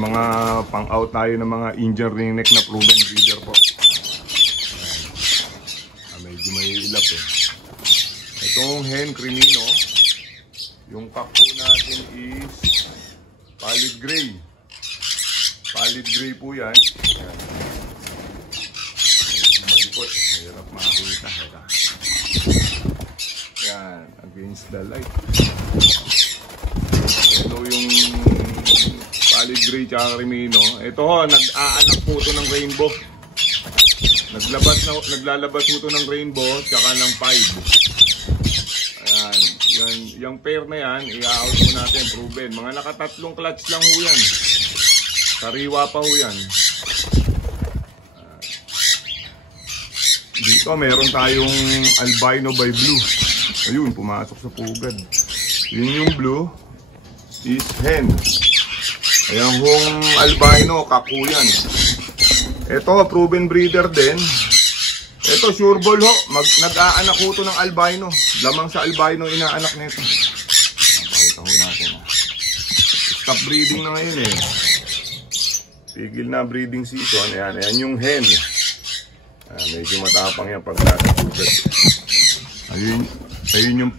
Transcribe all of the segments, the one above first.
mga pang-out tayo ng mga Indian ringneck na proven breeder po. Medyo may ilap eh. Itong hen crimino, yung cock po natin is pallid gray. Pallid gray po yan. Ayan. Medyo malikot. Mahirap makakita. Yan, against the light. Ito yung pallid gray tsaka crimino. Ito ho, nag-aanak po ito ng rainbow. Naglalabas po ito ng rainbow tsaka ng pied. Ayan, yung pair na yan, i-out po natin, proven. Mga nakatatlong clutch lang ho yan. Sariwa pa ho yan. Dito meron tayong albino by blue. Ayun, pumasok sa pugad. Yun yung blue is hen. Ayan hong albino, kaku yan. Ito, proven breeder din. Ito, sure ball ho. Nag-aanak ho ito ng albino. Lamang sa albino inaanak nito. Pakita ho natin. Stop breeding na ngayon eh. Tigil na breeding season. Ayan, ayan yung hen. Medyo matapang yan pag nakatugat. Ayun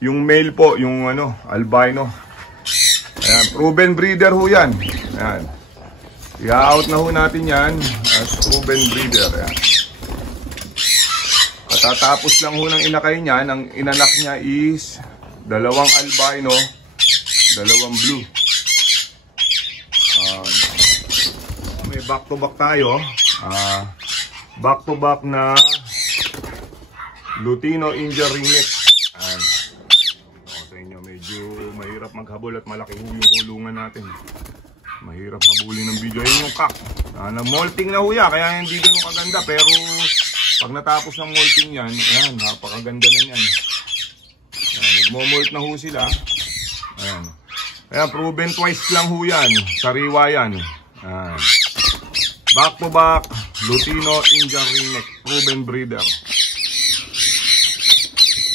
yung male po, yung albino. Ayan, proven breeder ho yan. Ayan. I-out na ho natin yan as proven breeder. Ayan. Katatapos lang ho ng inakay niya. Ang inanak niya is dalawang albino, dalawang blue. May back to back tayo. Back to back na Lutino Indian ringneck. Sa inyo, medyo mahirap maghabol at malaki ho yung kulungan natin. Mahirap habulin ng video. Yun yung cock. Molting na ho yan, kaya hindi ganun kaganda. Pero pag natapos ng molting yan, ayan, napakaganda na yan. Nagmo-molt na ho sila. Ayan. Ayan, proven twice lang ho yan. Sariwa yan. Ayan. Back to back, Lutino Indian ringneck, proven breeder.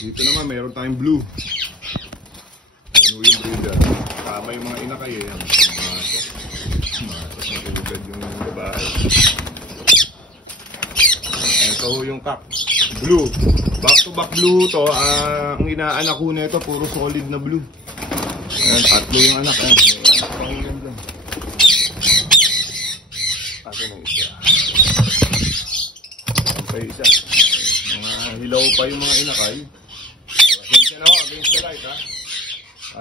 Dito naman, meron tayong blue. Ano yung breeder? Tama yung mga inakay eh. Matulugad yung babae. Ito ho yung cock. Blue. Back to back blue to. Ang inaanak ko na ito, puro solid na blue. Ayan, tatlo yung anak. Ayan, may anak pangilan dyan. Ito na isa. Ayan pa isa. Mga hilaw pa yung mga inakay. Pasensya na ho, against the light ha.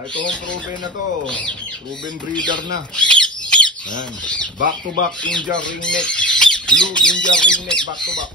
Ito ang proven na to. Proven breeder na. Ayan. Back to back Indian ringneck. Blue Indian ringneck, back to back.